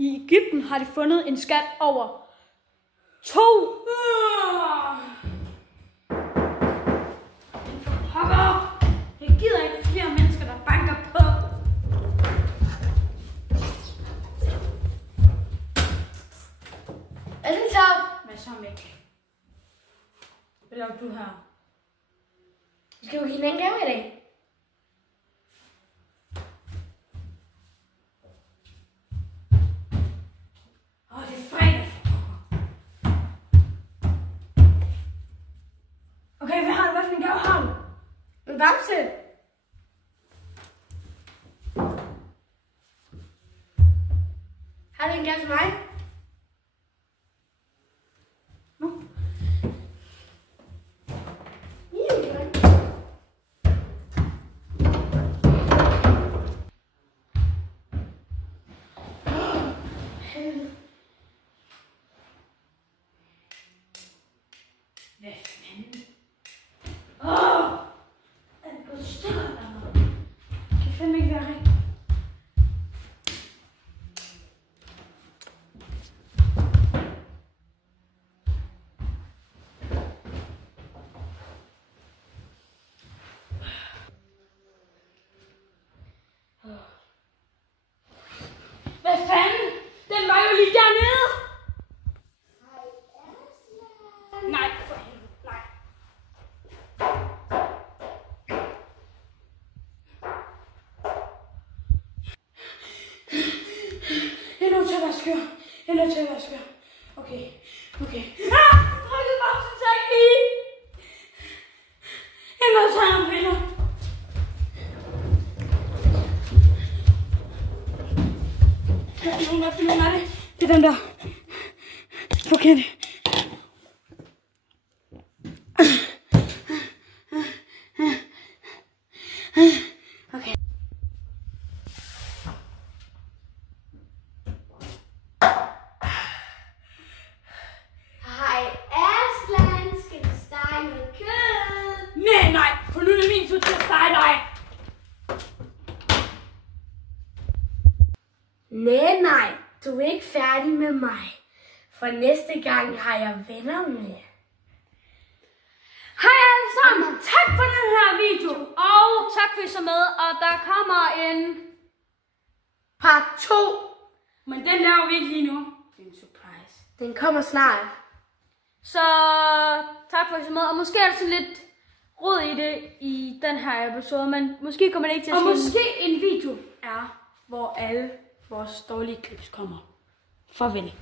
I Egypten har de fundet en skat over 2. Jeg gider ikke flere mennesker, der banker på. Er det så? Hvad så, Mik? Hvad laver du her? Vi skal jo give hinanden gave i dag. Det er fredag. Okay, hvad har du? Hvad for en gave har du? En bamse. Har du en gave til mig? Hvad fanden? Er det gået i stykker eller noget? Det kan fandme ikke være rigtigt. Hvad fanden? Den var jo lige dernede! Nej, for helvede, nej. Jeg er nødt til at være skør. Okay. Rykket bamsen så ikke lige. Jeg er nødt til at have nogle piller. Hvad for nogen er det? Det er den der. Forkert. Okay. Hej Aslan, skal vi stege noget kød? Nej, for nu er det min tur til at stege dig. Nej, du er ikke færdig med mig. For næste gang har jeg venner med. Hej alle sammen, tak for den her video, og tak for at I så med, og der kommer en Part 2. men den laver vi ikke lige nu. Det er en surprise. Den kommer snart. Så tak for at I så med, og måske er der sådan lidt rod i det i den her episode, men måske kommer det ikke til at ske. Og måske en video er, hvor alle vores dårlige clips kommer. Farvel.